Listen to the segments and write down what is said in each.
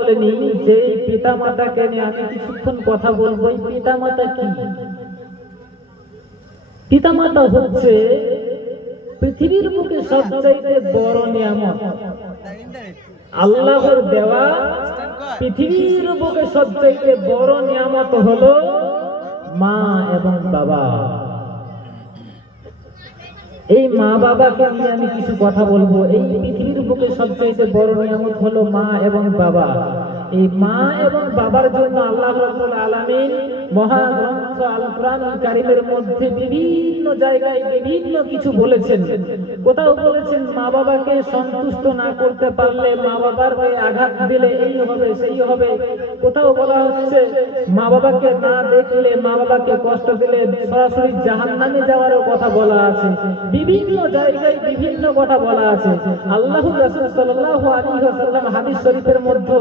বলে নিই যে পিতা মাতাকে নিয়ে আমি কিছুক্ষণ কথা বলব। পিতা মাতা কি? পিতা মাতা হচ্ছে পৃথিবীর বুকে সবচাইতে বড় নিয়ামত। আল্লাহর দেওয়া পৃথিবীর বুকে সবচাইতে বড় নিয়ামত হলো মা এবং বাবা। এই মা বাবাকে নিয়ে আমি কিছু কথা বলব। এই পৃথিবীর বুকে সবচেয়ে বড় নিয়ামত হলো মা এবং বাবা। এই মা এবং বাবার জন্য আল্লাহ রাব্বুল আলামিন মহাগ্রন্থ আল কষ্ট দিলে সরাসরি জাহান্নামে যাওয়ারও কথা বলা আছে। বিভিন্ন জায়গায় বিভিন্ন কথা বলা আছে। আল্লাহ রাসূল হাদিস শরীফের মধ্যে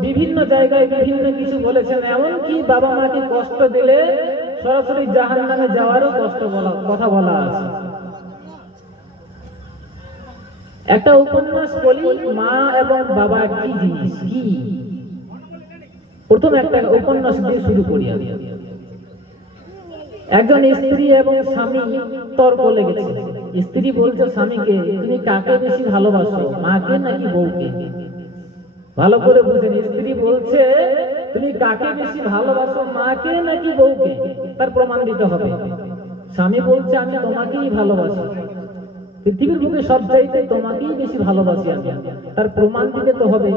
বিভিন্ন জায়গায় বিভিন্ন কিছু বলেছেন। এমন কি বাবা মাকে কষ্ট দিলে সরাসরি জাহান্নামে যাওয়ারও কষ্ট বলা, কথা বলা আছে। একটা উপন্যাস বলি, মা এবং বাবা কি জিনিস? কি? প্রথম একটা উপন্যাস দিয়ে শুরু করি আমি। একজন স্ত্রী এবং স্বামী তর্ক লেগেছে। স্ত্রী বলছে, স্বামীকে, তুমি কাকে বেশি ভালোবাসো, মাকে নাকি বউকে? ভালো করে বুঝেন, স্ত্রী বলছে, তুমি কাকে বেশি ভালোবাসো, মাকে নাকি বউকে? তার প্রমাণ দিতে হবে। স্বামী বলছে, আমি তোমাকেই ভালোবাসি। পৃথিবীর বুকে সব চাইতে তোমাকেই বেশি ভালোবাসি আমি। তার প্রমাণ দিতে তো হবে।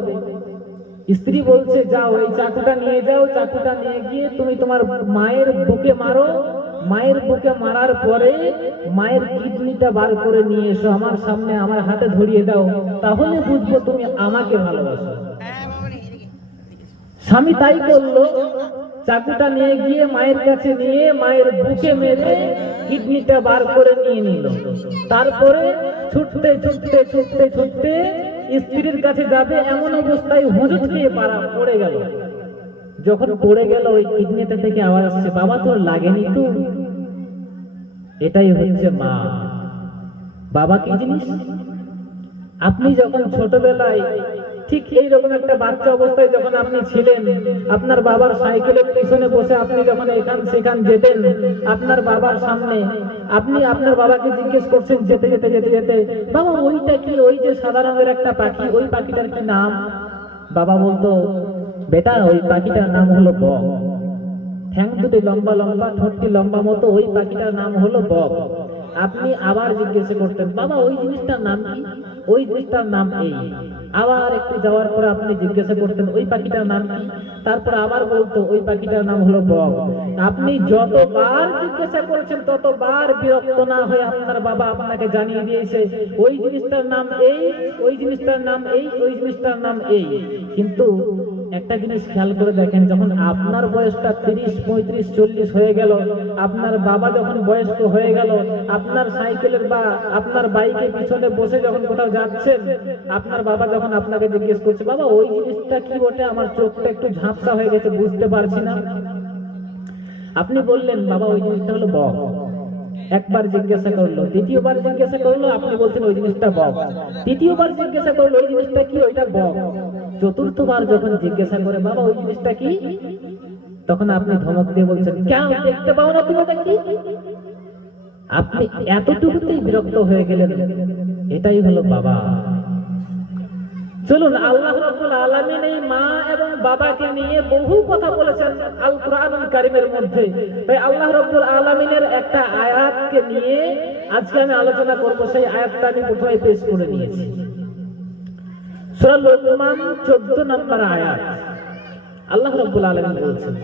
স্ত্রী বলছে, যাও, এই চাকুটা নিয়ে যাও। চাকুটা নিয়ে গিয়ে তুমি তোমার মায়ের বুকে মারো। মায়ের বুকে মারার পরে মায়ের কিডনিটা বার করে নিয়ে এসো। আমার সামনে আমার হাতে ধরিয়ে দাও। তাহলে বুঝব তুমি আমাকে ভালোবাসো। স্বামী তাই করল। চাকুটা নিয়ে গিয়ে মায়ের কাছে নিয়ে মায়ের বুকে মেরে কিডনিটা বার করে নিয়ে নিল। তারপরে ছুটতে ছুটতে ছুটতে ছুটতে স্ত্রীর কাছে যাবে এমন অবস্থায় হুজুট খেয়ে পারা পড়ে গেল। যখন পড়ে গেল, ওই কিডনিটা থেকে আওয়াজ আসছে, বাবা, তোর লাগেনি তো? এটাই হচ্ছে মা। বাবা, কি জিনিস? আপনি যখন ছোটবেলায় ঠিক এইরকম একটা বাচ্চা অবস্থায় যখন আপনি ছিলেন, আপনার বাবার সাইকেলের পিছনে বসে আপনি যখন এখান সেখান যেতেন, আপনার বাবার সামনে, আপনি আপনার বাবাকে জিজ্ঞেস করছেন যেতে যেতে যেতে যেতে, বাবা, ওইটা কি? ওই যে সাদা রঙের একটা পাখি, ওই পাখিটার কি নাম? বাবা বলতো, বেটা, ওই পাখিটার নাম হলো বক। ঠ্যাং দুটি লম্বা লম্বা, ঠোঁটটি লম্বা মতো, ওই পাখিটার নাম হলো বক। আপনি আবার জিজ্ঞেস করতেন, বাবা, ওই জিনিসটার নাম কি? ওই জিনিসটার নাম এই। আবার একটু যাওয়ার পরে আপনি জিজ্ঞাসা করতেন, ওই পাখিটার নাম কি? তারপর আবার বলতো, ওই পাখিটার নাম হলো বক। আপনি যতবার জিজ্ঞাসা করেছেন, ততবার বিরক্ত না হয়ে আপনার বাবা আপনাকে জানিয়ে দিয়েছে, ওই জিনিসটার নাম এই, ওই জিনিসটার নাম এই, ওই জিনিসটার নাম এই। কিন্তু একটা জিনিস খেয়াল করে দেখেন, যখন আপনার বয়সটা তিরিশ, পঁয়ত্রিশ, চল্লিশ হয়ে গেল, আপনার বাবা যখন বয়স্ক হয়ে গেল, আপনার সাইকেলের বা আপনার বাইকে পিছনে বসে যখন কোথাও যাচ্ছেন, আপনার বাবা যখন আপনাকে জিজ্ঞেস করছে, বাবা, ওই জিনিসটা কি ওঠে আমার চোখটা একটু ঝাপসা হয়ে গেছে, বুঝতে পারছি না। আপনি বললেন, বাবা, ওই জিনিসটা হলো বক। একবার জিজ্ঞাসা করল, দ্বিতীয়বার জিজ্ঞাসা করল, আপনি বলছেন, ওই জিনিসটা বক। তৃতীয়বার জিজ্ঞাসা করল, ওই জিনিসটা কি? ওইটা বক। চতুর্থবার যখন জিজ্ঞাসা করে, বাবা, ওই জিনিসটা কি? তখন আপনি ধমক দিয়ে বলছেন, কেন দেখতে পাও না তুমি কি আপনি এতটুকুতেই বিরক্ত হয়ে গেলেন। এটাই হলো বাবা। চলুন, আল্লাহ রাব্বুল আলামিন এই মা এবং বাবাকে নিয়ে বহু কথা বলেছেন আল কোরআনুল কারীমের মধ্যে। তাই আল্লাহ রাব্বুল আলামিনের একটা আয়াতকে নিয়ে আজকে আমি আলোচনা করব। সেই আয়াতটা আমি প্রথমে পেশ করে নিয়েছি। সূরা লুকমান 14 নম্বর আয়াত আল্লাহ রাব্বুল আলামিন বলছেন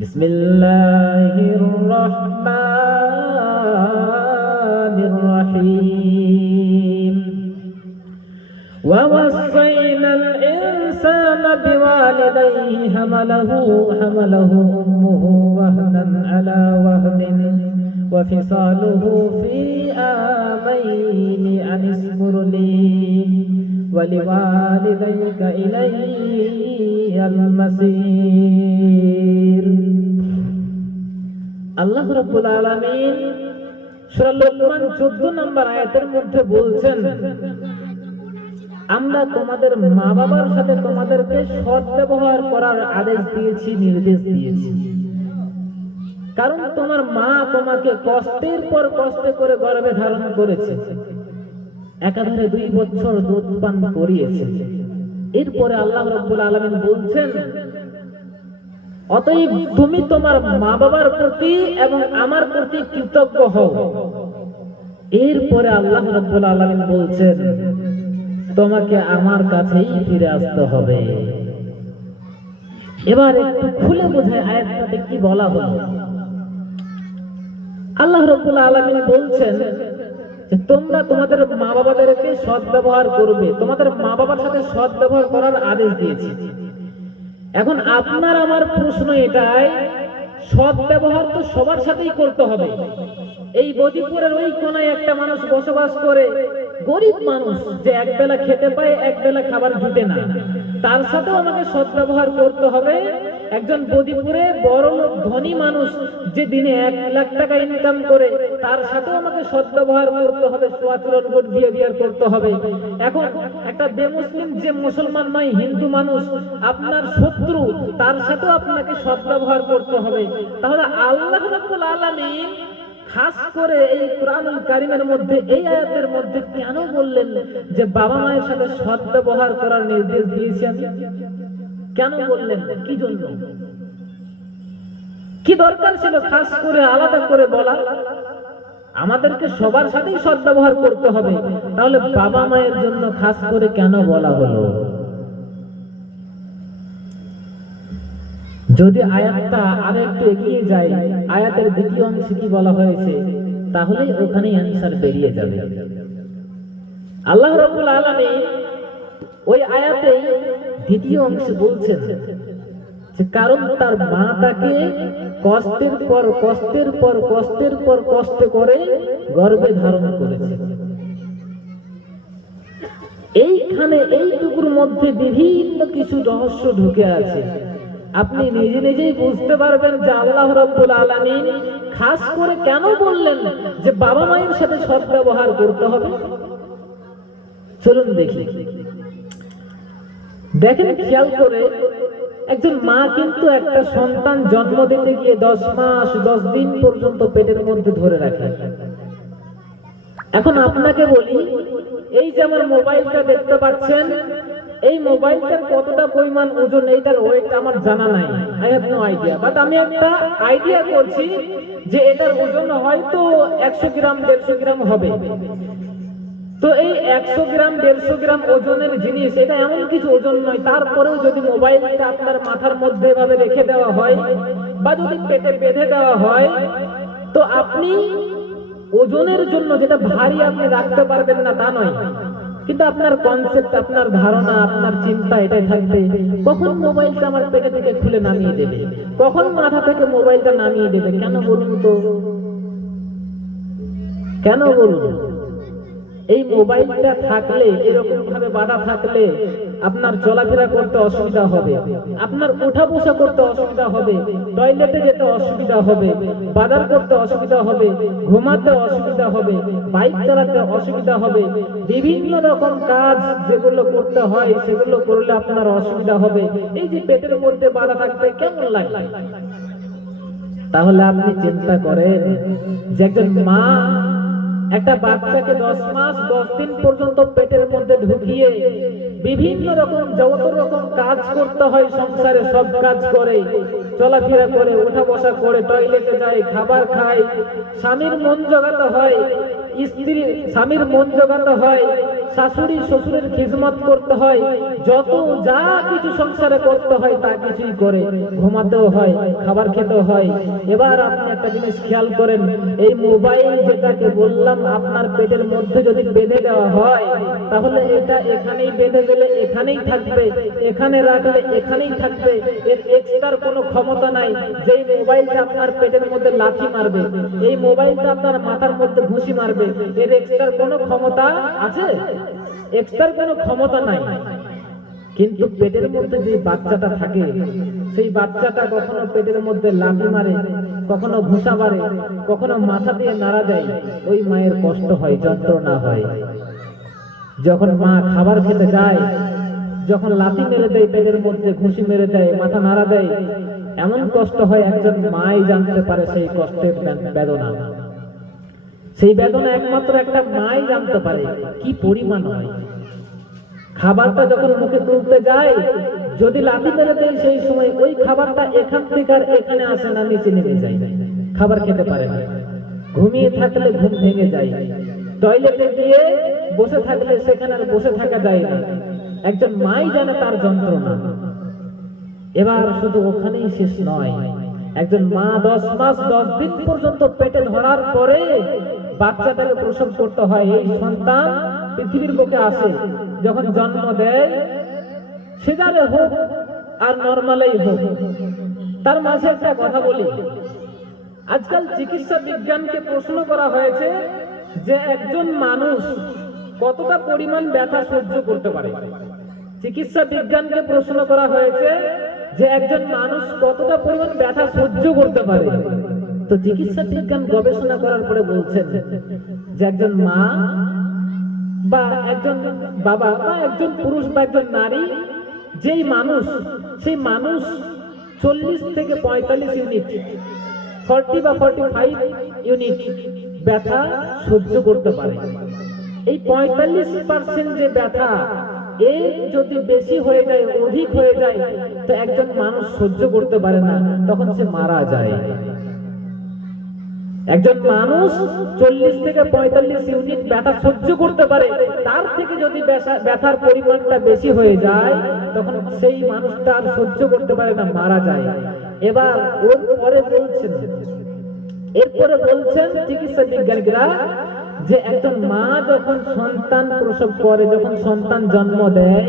বিসমিল্লাহির রহমানির রহিম ووصينا الإنسان بوالديه حمله حمله أمه وهنا على وهن وفصاله في آمين أن اشكر لي ولوالديك إلي المصير আল্লাহ রাব্বুল আলামিন সূরা লুকমান 14 নম্বর আয়াতের মধ্যে বলছেন আমরা তোমাদের মা বাবার সাথে তোমাদেরকে সৎ ব্যবহার করার আদেশ দিয়েছি নির্দেশ দিয়েছি কারণ তোমার মা তোমাকে কষ্টের পর কষ্ট করে গর্ভে ধারণ করেছে একাধারে দুই বছর দুধ পান করিয়েছে। এরপরে আল্লাহ রব্বুল আলমিন বলছেন, অতএব তুমি তোমার মা বাবার প্রতি এবং আমার প্রতি কৃতজ্ঞ হও। এরপরে আল্লাহ রব্বুল আলমিন বলছেন, তোমাকে আমার কাছেই ফিরে আসতে হবে। এবার একটু খুলে বোঝায় আয়াতটাতে কি বলা হলো। আল্লাহ রব্বুল আলমিন বলছেন যে তোমরা তোমাদের মা বাবাদেরকে সৎ ব্যবহার করবে। তোমাদের মা বাবার সাথে সৎ ব্যবহার করার আদেশ দিয়েছি। এখন আপনার আমার প্রশ্ন এটাই সৎ ব্যবহার তো সবার সাথেই করতে হবে। এই বদিপুরের ওই কোনায় একটা মানুষ বসবাস করে, গরিব মানুষ যে একবেলা খেতে পায়, একবেলা খাবার জুটে না। তার সাথেও আমাকে সৎ ব্যবহার করতে হবে। একজন বদিপুরে বড় লোক, ধনী মানুষ, যে দিনে এক লাখ টাকা ইনকাম করে, তার সাথেও আমাকে সৎ ব্যবহার করতে হবে সোয়াচরণ করতে হবে। এখন একটা বেমুসলিম যে মুসলমান নয়, হিন্দু মানুষ, আপনার শত্রু, তার সাথেও আপনাকে সৎ ব্যবহার করতে হবে। তাহলে আল্লাহ রাব্বুল আলামিন খাস করে এই কোরআনুল কারিমের মধ্যে, এই আয়াতের মধ্যে কেন বললেন যে বাবা মায়ের সাথে সৎ ব্যবহার করার নির্দেশ দিয়েছি আমি কেন বললেন? কি জন্য? কি দরকার ছিল খাস করে আলাদা করে বলা? আমাদেরকে সবার সাথেই সৎ ব্যবহার করতে হবে। তাহলে বাবা মায়ের জন্য খাস করে কেন বলা হলো? যদি আয়াতটা আরও একটু এগিয়ে যায়, আয়াতের দ্বিতীয় অংশে কি বলা হয়েছে? তাহলে ওখানেই অ্যান্সার বেরিয়ে যাবে। আল্লাহ রাব্বুল আলামিন ওই আয়াতে দ্বিতীয় অংশে বলছেন যে কারণ তার মা তাকে কষ্টের পর কষ্টের পর কষ্টের পর কষ্ট করে গর্বে ধারণ করেছে। এইখানে এইটুকুর মধ্যে বিভিন্ন কিছু রহস্য ঢুকে আছে। আপনি নিজে নিজেই বুঝতে পারবেন যে আল্লাহ রাব্বুল আলামিন খাস করে কেন বললেন যে বাবা মায়ের সাথে সৎ ব্যবহার করতে হবে? চলুন দেখি। দেখেন, খেয়াল করে, একজন মা কিন্তু একটা সন্তান জন্ম দিতে গিয়ে দশ মাস, দশ দিন পর্যন্ত পেটের মধ্যে ধরে রাখে। এখন আপনাকে বলি, এই যে আমার মোবাইলটা দেখতে পাচ্ছেন, এই মোবাইলটার কতটা পরিমাণ ওজন, এইটার ওয়েট আমার জানা নাই। I have no idea but আমি একটা আইডিয়া করছি যে এটার ওজন হয়তো একশো গ্রাম, দেড়শো গ্রাম হবে। তো এই একশো গ্রাম, দেড়শো গ্রাম ওজনের জিনিস, এটা এমন কিছু ওজন নয়। তারপরেও যদি মোবাইলটা আপনার মাথার মধ্যে এভাবে রেখে দেওয়া হয় বা যদি পেটে বেঁধে দেওয়া হয়, তো আপনি ওজনের জন্য যেটা ভারী আপনি রাখতে পারবেন না তা নয়। কিন্তু আপনার কনসেপ্ট আপনার ধারণা, আপনার চিন্তা এটাই থাকবে। কখন মোবাইলটা আমার পেটে থেকে খুলে নামিয়ে দেবে? কখন মাথা থেকে মোবাইলটা নামিয়ে দেবে? কেন বলুন তো? কেন বলুন? এই মোবাইলটা থাকলে এরকম ভাবে বাধা থাকলে আপনার চলাফেরা করতে অসুবিধা হবে। আপনার উঠা বসা করতে অসুবিধা হবে। টয়লেটে যেতে অসুবিধা হবে। বাজার করতে অসুবিধা হবে। ঘুমাতে অসুবিধা হবে। বাইক চালাতে অসুবিধা হবে। বিভিন্ন রকম কাজ যেগুলো করতে হয়, সেগুলো করলে আপনার অসুবিধা হবে। এই যে পেটের মধ্যে বাধা থাকবে কেমন লাগে? তাহলে আপনি চিন্তা করেন যে একজন মা একটা বাচ্চাকে দশ মাস, দশ দিন পর্যন্ত পেটের মধ্যে ঢুকিয়ে বিভিন্ন রকম, যত রকম কাজ করতে হয়, সংসারে সব কাজ করে। চলাফেরা করে ওঠা বসা করে, টয়লেটে যায়, খাবার খায়, স্বামীর মন জগাতে হয়, স্ত্রী, স্বামীর মন জগাতে হয়, শাশুড়ি, শ্বশুরের খিজমত করতে হয়, যত যা কিছু সংসারে করতে হয়, তা কিছুই করে, ঘুমাতেও হয়, খাবার খেতেও হয়। এবার আপনি একটা জিনিস খেয়াল করেন, এই মোবাইল যেটাকে বললাম, আপনার পেটের মধ্যে যদি বেঁধে দেওয়া হয়, তাহলে এটা এখানেই বেঁধে গেলে এখানেই থাকবে, এখানে রাখলে এখানেই থাকবে, এর এক্সট্রার কোনো ক্ষমতা নাই, যেই মোবাইলটা আপনার পেটের মধ্যে লাথি মারবে, এই মোবাইলটা আপনার মাথার মধ্যে ঘুষি মারবে, এর এক্সট্রার কোনো ক্ষমতা আছে? এক্সট্রার কোনো ক্ষমতা নাই। কিন্তু পেটের মধ্যে যে বাচ্চাটা থাকে, সেই বাচ্চাটা কখনো পেটের মধ্যে লাঠি মারে, কখনো ঘুষা মারে, কখনো মাথা দিয়ে নাড়া দেয়, ওই মায়ের কষ্ট হয়, যন্ত্রণা হয়। যখন মা খাবার খেতে যায়, যখন লাথি মেরে দেয়, পেটের মধ্যে ঘুষি মেরে দেয়, মাথা নাড়া দেয় এমন কষ্ট হয় একজন মাই জানতে পারে সেই কষ্টের বেদনা। সেই বেদনা একমাত্র একটা মাই জানতে পারে, কি পরিমাণ হয়। খাবারটা যখন মুখে তুলতে যায়, যদি লাথি মেরে দেয় সেই সময় ওই খাবারটা এখান থেকে আর এখানে আসে না, নিচে নেমে যায়। খাবার খেতে পারে না। ঘুমিয়ে থাকলে ঘুম ভেঙে যায়। টয়লেটে গিয়ে বসে থাকলে সেখানে আর বসে থাকা যায় না। একজন মাই জানে তার যন্ত্রণা। এবার শুধু ওখানেই শেষ নয়। একজন মা দশ মাস, দশ দিন পর্যন্ত পেটে ধরার পরে বাচ্চাটাকে প্রসব করতে হয়। এই সন্তান পৃথিবীর বুকে আসে, যখন জন্ম দেয় সেজারে হোক আর নর্মালেই হোক। তার মাঝে একটা কথা বলি। আজকাল চিকিৎসা বিজ্ঞানকে প্রশ্ন করা হয়েছে যে একজন মানুষ কতটা পরিমাণ ব্যথা সহ্য করতে পারে? চিকিৎসা বিজ্ঞানকে প্রশ্ন করা হয়েছে যে একজন মানুষ কতটা পরিমাণ ব্যথা সহ্য করতে পারে, তো চিকিৎসা বিজ্ঞান গবেষণা করার পরে বলছেন যে একজন মা বা একজন বাবা বা একজন পুরুষ বা একজন নারী, যেই মানুষ, সেই মানুষ চল্লিশ থেকে পঁয়তাল্লিশ ইউনিট, ফর্টি বা ফর্টি ফাইভ ইউনিট ব্যথা সহ্য করতে পারে। এই পঁয়তাল্লিশ পার্সেন্ট যে ব্যথা এর যদি বেশি হয়ে যায়, অধিক হয়ে যায়, তো একজন মানুষ সহ্য করতে পারে না, তখন সে মারা যায়। একজন মানুষ চল্লিশ থেকে পঁয়তাল্লিশ ইউনিট ব্যথা সহ্য করতে পারে, তার থেকে যদি ব্যথার পরিমাণটা বেশি হয়ে যায়, তখন সেই মানুষটা আর সহ্য করতে পারে না, মারা যায়। এবার ওর পরে বলছেন, এরপরে বলছেন চিকিৎসা বিজ্ঞানীরা যে একজন মা যখন সন্তান প্রসব করে, যখন সন্তান জন্ম দেয়,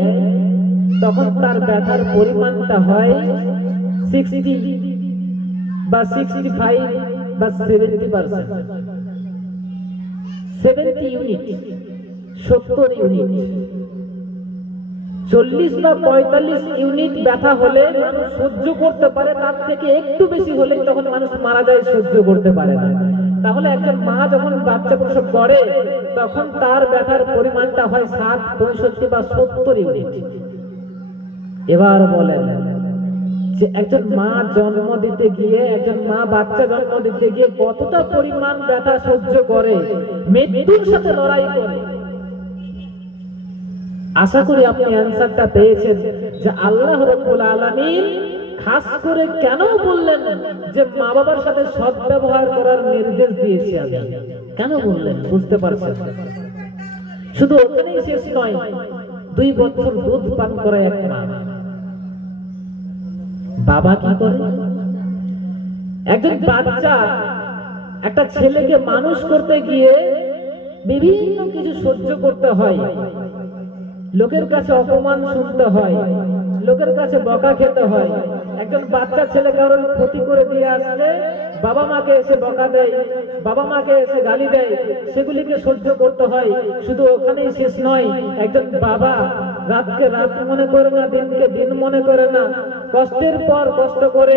তখন তার ব্যথার পরিমাণটা হয় সিক্সটি বা সিক্সটি ফাইভ বা সেভেন্টি পার্সেন্ট সেভেন্টি ইউনিট সত্তর ইউনিট চল্লিশ বা পঁয়তাল্লিশ ইউনিট ব্যথা হলে মানুষ সহ্য করতে পারে, তার থেকে একটু বেশি হলে তখন মানুষ মারা যায়, সহ্য করতে পারে না। তাহলে একজন মা যখন বাচ্চা প্রসব করে, তখন তার ব্যথার পরিমাণটা হয় ষাট পঁয়ষট্টি বা সত্তর ইউনিট। এবার বলেন যে একজন মা জন্ম দিতে গিয়ে, একজন মা বাচ্চা জন্ম দিতে গিয়ে কতটা পরিমাণ ব্যথা সহ্য করে, মৃত্যুর সাথে লড়াই করে? আশা করি আপনি অ্যান্সারটা পেয়েছেন যে আল্লাহ রাব্বুল আলামিন খাস করে কেন বললেন যে মা বাবার সাথে সৎ ব্যবহার করার নির্দেশ দিয়েছি আমি? কেন বললেন? বুঝতে পারছেন? শুধু ওখানেই শেষ নয়, দুই বছর দুধ পান করে এক মা। বাবা কি করে? একজন বাচ্চা একটা ছেলেকে মানুষ করতে গিয়ে বিভিন্ন কিছু সহ্য করতে হয়। লোকের কাছে অপমান শুনতে হয়, লোকের কাছে বকা খেতে হয়। একজন বাচ্চা ছেলে কারোর ক্ষতি করে দিয়ে আসলে বাবা মাকে এসে বকা দেয়, বাবা মাকে এসে গালি দেয়, সেগুলিকে সহ্য করতে হয়। শুধু ওখানেই শেষ নয়, একজন বাবা রাতকে রাত মনে করে না, দিনকে দিন মনে করে না। কষ্টের পর কষ্ট করে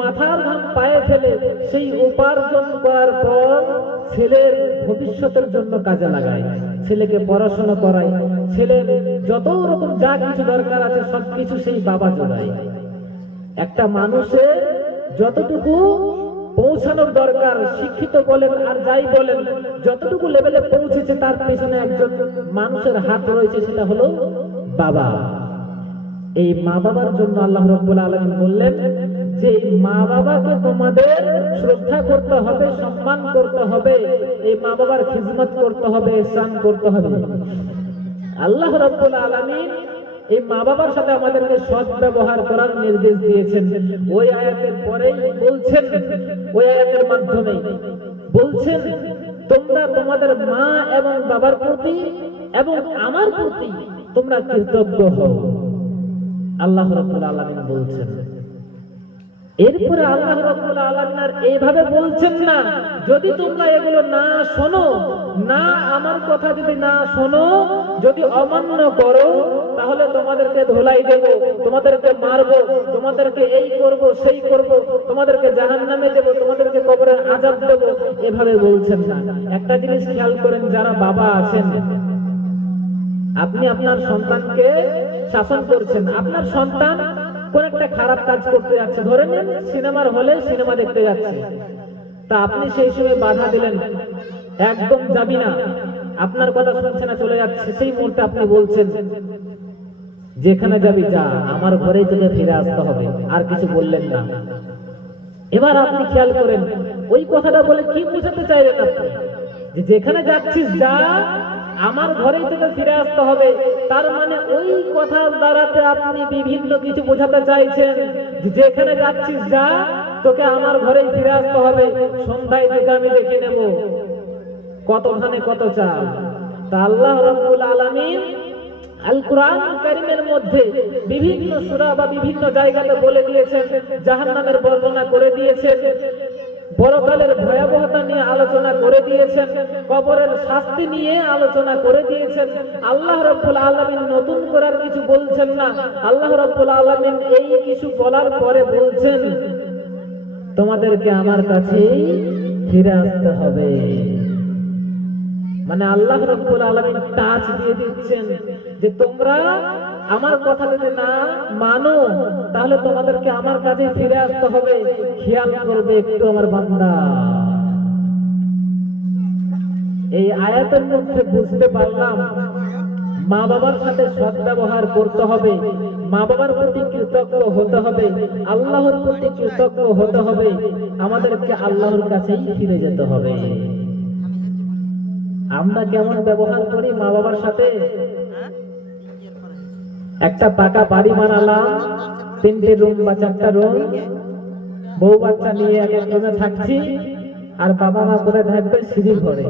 মাথার ঘাম পায়ে ফেলে সেই উপার্জন করার পর ছেলের ভবিষ্যতের জন্য কাজে লাগায়। ছেলেকে পড়াশোনা করায়। ছেলের যত রকম যা কিছু দরকার আছে, সবকিছু সেই বাবা জোগায়। একটা মানুষের যতটুকু পৌঁছানোর দরকার, শিক্ষিত বলেন আর যাই বলেন, যতটুকু লেভেলে পৌঁছেছে তার পেছনে একজন মানুষের হাত রয়েছে, সেটা হলো বাবা। এই মা বাবার জন্য আল্লাহ রব্বুল আলম বললেন যে মা বাবাকে তোমাদের শ্রদ্ধা করতে হবে, সম্মান করতে হবে, এই মা বাবার খিদমত করতে হবে স্নান করতে হবে। আল্লাহ রব্বুল আলমিন এই মা বাবার সাথে আমাদেরকে সৎ ব্যবহার করার নির্দেশ দিয়েছেন। ওই আয়াতের পরেই বলছেন, ওই আয়াতের মাধ্যমে বলছেন, তোমরা তোমাদের মা এবং বাবার প্রতি এবং আমার প্রতি তোমরা কৃতজ্ঞ হও। আল্লাহ রাব্বুল আলামিন বলছেন। এরপরে আল্লাহ রাব্বুল আলামিন আর এইভাবে বলছেন না, যদি তোমরা এগুলো না শোনো, না আমার কথা যদি না শোনো, যদি অমান্য করো তাহলে তোমাদেরকে ধোলাই দেব, তোমাদেরকে মারবো, তোমাদেরকে এই করব, সেই করব, তোমাদেরকে জাহান্নামে দেব, তোমাদেরকে কবরে আযাব দেব, এভাবে বলছেন না। একটা জিনিস খেয়াল করেন, যারা বাবা আছেন, আপনি আপনার সন্তানকে শাসন করছেন। আপনার সন্তান কোন একটা খারাপ কাজ করতে যাচ্ছে। ধরে নিন, সিনেমার হলে সিনেমা দেখতে যাচ্ছে। তা আপনি সেই সময় বাধা দিলেন, একদম যাবি না। আপনার কথা শুনছে না, চলে যাচ্ছে। সেই মুহূর্তে আপনি বলছেন যেখানে যাবি যা, আমার ঘরেই তোকে ফিরে আসতে হবে, আর কিছু বললেন না। এবার আপনি খেয়াল করেন, ওই কথাটা বলে কি বোঝাতে চাইলেন আপনি? যে যেখানে যাচ্ছিস যা, আমার ঘরেই তোকে ফিরে আসতে হবে। তার মানে ওই কথার দ্বারাতে আপনি বিভিন্ন কিছু বোঝাতে চাইছেন যেখানে যাচ্ছিস যা, তোকে আমার ঘরেই ফিরে আসতে হবে। সন্ধ্যায় তোকে আমি দেখে নেব। কত ধানে কত চাল। তা আল্লাহ রাব্বুল আলামিন মধ্যে বিভিন্ন বা বিভিন্ন জায়গাতে বলে দিয়েছেন বর্ণনা করে ভয়াবহতা নিয়ে আলোচনা করে দিয়েছেন শাস্তি নিয়ে আলোচনা করে দিয়েছেন। আল্লাহ রাব্বুল আলামিন নতুন করার কিছু বলছেন না। আল্লাহ রাব্বুল আলামিন এই কিছু বলার পরে বলছেন, তোমাদেরকে আমার কাছেই ফিরে আসতে হবে। মানে আল্লাহ রব্বুল আলামিন টাচ দিয়ে দিচ্ছেন। যে তোমরা আমার কথা যদি না মানো, তাহলে তোমাদেরকে আমার কাছে ফিরে আসতে হবে। খেয়াল করবে একটু আমার বান্দা। এই আয়াতের মধ্যে বুঝতে পারলাম, মা বাবার সাথে সৎ ব্যবহার করতে হবে। মা বাবার প্রতি কৃতজ্ঞ হতে হবে, আল্লাহর প্রতি কৃতজ্ঞ হতে হবে। আমাদেরকে আল্লাহর কাছেই ফিরে যেতে হবে। আমরা কেমন ব্যবহার করি মা বাবার সাথে? একটা পাকা বাড়ি বানালাম তিনটে রুম বা চারটা রুম বউ বাচ্চা নিয়ে এক এক রুমে থাকছি আর বাবা মা কোথায় থাকবে সিঁড়ির ঘরে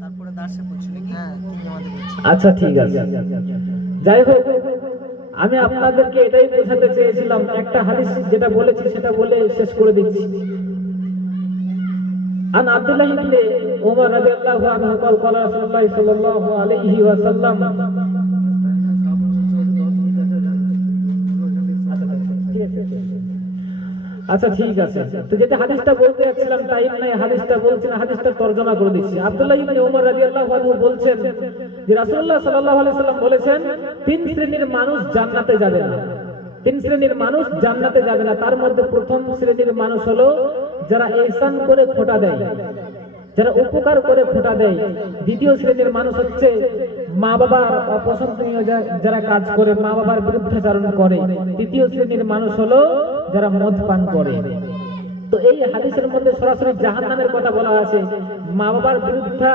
তারপরে দার্সে পড়ছি নাকি হ্যাঁ তিন জামাতে পড়ছি আচ্ছা ঠিক আছে যাই হোক আমি আপনাদেরকে এটাই বোঝাতে চেয়েছিলাম একটা হাদিস যেটা বলেছি সেটা বলে শেষ করে দিচ্ছি عن عبد الله بن عمر رضي الله عنه قال قال رسول الله صلى الله عليه وسلم আচ্ছা ঠিক আছে। তো যেটা হাদিসটা বলতে যাচ্ছিলাম, টাইম নাই, হাদিসটা বলছি না হাদিসটা তর্জমা করে দিচ্ছি। আব্দুল্লাহ ইবনে ওমর রাদিয়াল্লাহু আনহু বলছেন যে রাসূলুল্লাহ সাল্লাল্লাহু আলাইহি সাল্লাম বলেছেন, তিন শ্রেণির মানুষ জান্নাতে যাবে না। তিন শ্রেণির মানুষ জান্নাতে যাবে না। তার মধ্যে প্রথম শ্রেণির মানুষ হলো যারা ihsan করে খোটা দেয়। যারা উপকার করে খোটা দেয়। দ্বিতীয় শ্রেণির মানুষ হচ্ছে মা বাবার অপছন্দনীয় যারা কাজ করে, মা বাবার বিরুদ্ধাচারণ করে। তৃতীয় শ্রেণির মানুষ হলো যারা মদ পান করে। তো এই হাদিসের মধ্যে সরাসরি জাহান নামের কথা বলা আছে। মা বাবার বিরুদ্ধা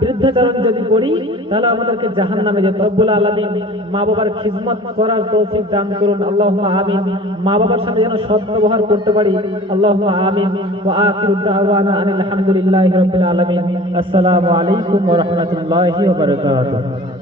বিরুদ্ধাচরণ যদি করি, তাহলে আমাদেরকে জাহান নামে যেতে রব্বুল আলমিন মা বাবার খিদমত করার তৌফিক দান করুন। আল্লাহ আমিন। মা বাবার সাথে যেন সৎ ব্যবহার করতে পারি আল্লাহ আমিন। ও আখিরু দাওয়ানা আনিল হামদুলিল্লাহি রাব্বিল আলামিন। আসসালামু আলাইকুম রাহমাতুল্লাহি বারাকাতুহু।